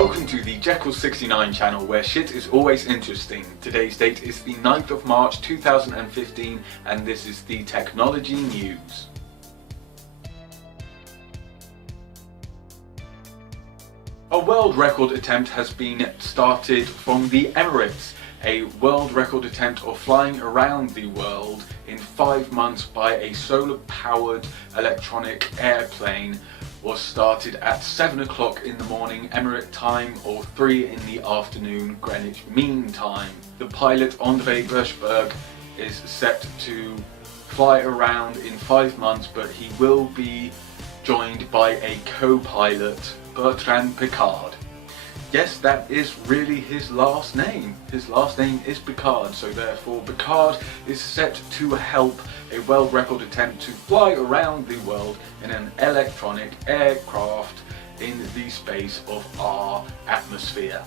Welcome to the Jeccles 69 channel, where shit is always interesting. Today's date is the 9th of March 2015 and this is the technology news. A world record attempt has been started from the Emirates. A world record attempt of flying around the world in 5 months by a solar-powered electronic airplane was started at 7 o'clock in the morning Emirate time or 3 in the afternoon Greenwich Mean Time. The pilot Andre Bushberg is set to fly around in 5 months, but he will be joined by a co-pilot, Bertrand Piccard. Yes, that is really his last name. His last name is Piccard, so therefore Piccard is set to help a world record attempt to fly around the world in an electronic aircraft in the space of our atmosphere.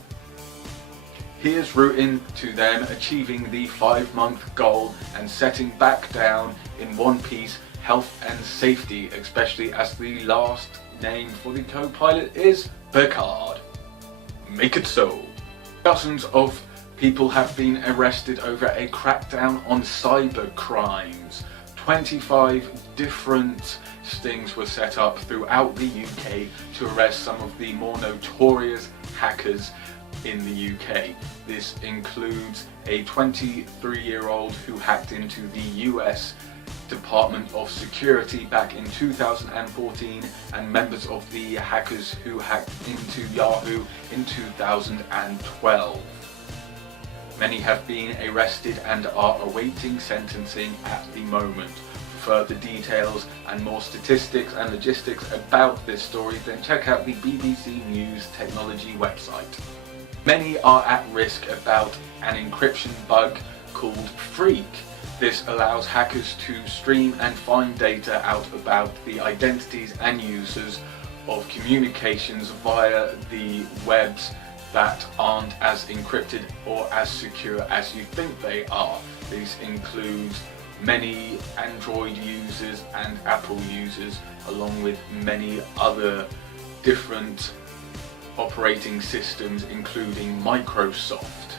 He is rooting to them achieving the 5-month goal and setting back down in one piece health and safety, especially as the last name for the co-pilot is Piccard. Make it so. Dozens of people have been arrested over a crackdown on cyber crimes. 25 different stings were set up throughout the UK to arrest some of the more notorious hackers in the UK. This includes a 23-year-old who hacked into the US Department of Security back in 2014 and members of the hackers who hacked into Yahoo in 2012. Many have been arrested and are awaiting sentencing at the moment. For further details and more statistics and logistics about this story, then check out the BBC News Technology website. Many are at risk about an encryption bug called Freak. This allows hackers to stream and find data out about the identities and users of communications via the webs that aren't as encrypted or as secure as you think they are. These include many Android users and Apple users, along with many other different operating systems, including Microsoft.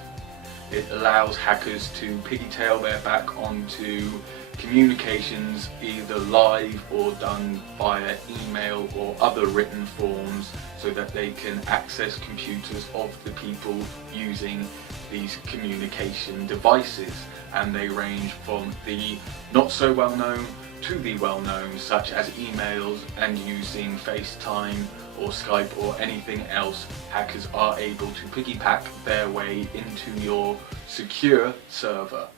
It allows hackers to pigtail their back onto communications either live or done via email or other written forms, so that they can access computers of the people using these communication devices. And they range from the not so well known to the well known, such as emails and using FaceTime or Skype or anything else. Hackers are able to piggyback their way into your secure server.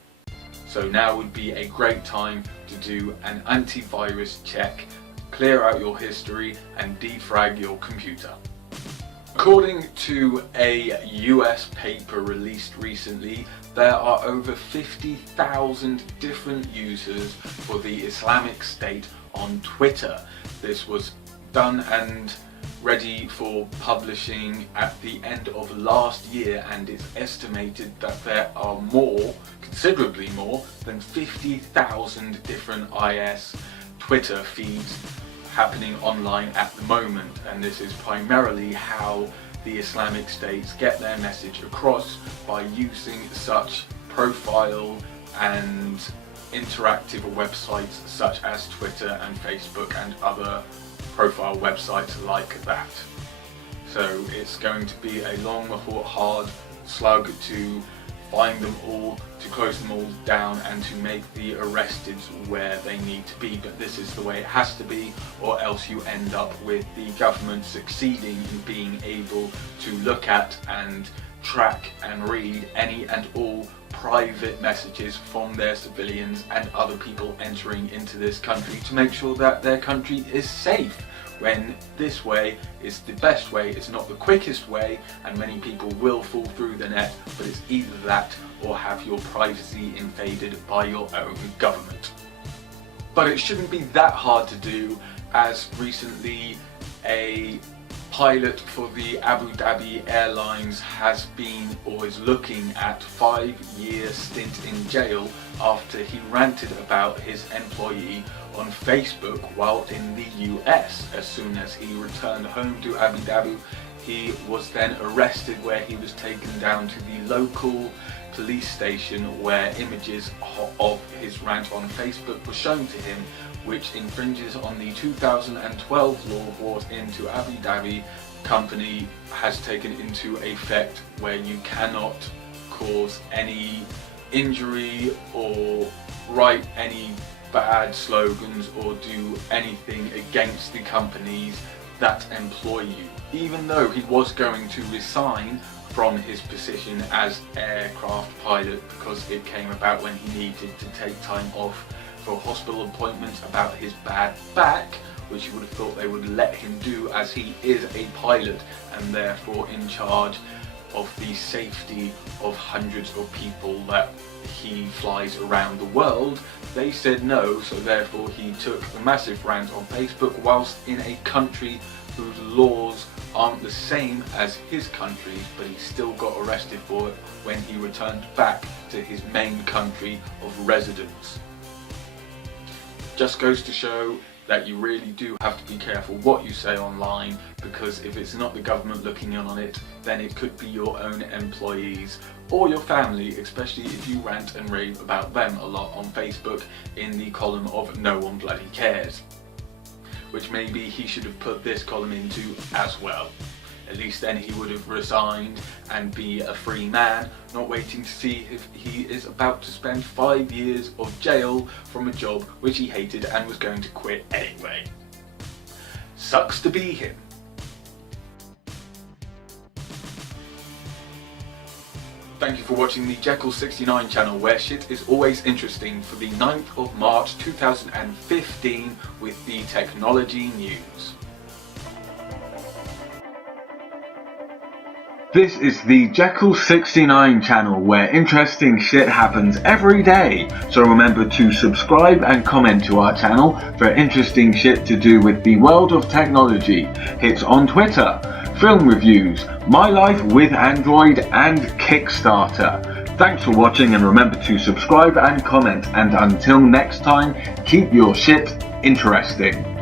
So now would be a great time to do an antivirus check, clear out your history and defrag your computer. According to a US paper released recently, there are over 50,000 different users for the Islamic State on Twitter. This was done and ready for publishing at the end of last year, and it's estimated that there are more, considerably more, than 50,000 different IS Twitter feeds happening online at the moment, and this is primarily how the Islamic States get their message across, by using such profile and interactive websites such as Twitter and Facebook and other profile websites like that. So it's going to be a long, hard slug to find them all, to close them all down and to make the arrested where they need to be, but this is the way it has to be, or else you end up with the government succeeding in being able to look at and track and read any and all private messages from their civilians and other people entering into this country to make sure that their country is safe, when this way is the best way. It's not the quickest way, and many people will fall through the net, but it's either that or have your privacy invaded by your own government. But it shouldn't be that hard to do, as recently a pilot for the Abu Dhabi Airlines has been or is looking at 5-year stint in jail after he ranted about his employee on Facebook while in the US. As soon as he returned home to Abu Dhabi, he was then arrested, where he was taken down to the local police station where images of his rant on Facebook were shown to him, which infringes on the 2012 law brought into Abu Dhabi company has taken into effect, where you cannot cause any injury or write any bad slogans or do anything against the companies that employ you. Even though he was going to resign from his position as aircraft pilot because it came about when he needed to take time off for a hospital appointment about his bad back, which you would have thought they would let him do, as he is a pilot and therefore in charge of the safety of hundreds of people that he flies around the world. They said no, so therefore he took a massive rant on Facebook whilst in a country whose laws aren't the same as his country's, but he still got arrested for it when he returned back to his main country of residence. Just goes to show that you really do have to be careful what you say online, because if it's not the government looking in on it, then it could be your own employees or your family, especially if you rant and rave about them a lot on Facebook in the column of "No one bloody cares," which maybe he should have put this column into as well. At least then he would have resigned and be a free man, not waiting to see if he is about to spend 5 years of jail from a job which he hated and was going to quit anyway. Sucks to be him. Thank you for watching the Jeccles 69 channel, where shit is always interesting, for the 9th of March 2015 with the technology news. This is the Jeccles 69 channel, where interesting shit happens every day. So remember to subscribe and comment to our channel for interesting shit to do with the world of technology. Hits on Twitter, film reviews, my life with Android, and Kickstarter. Thanks for watching, and remember to subscribe and comment, and until next time, keep your shit interesting.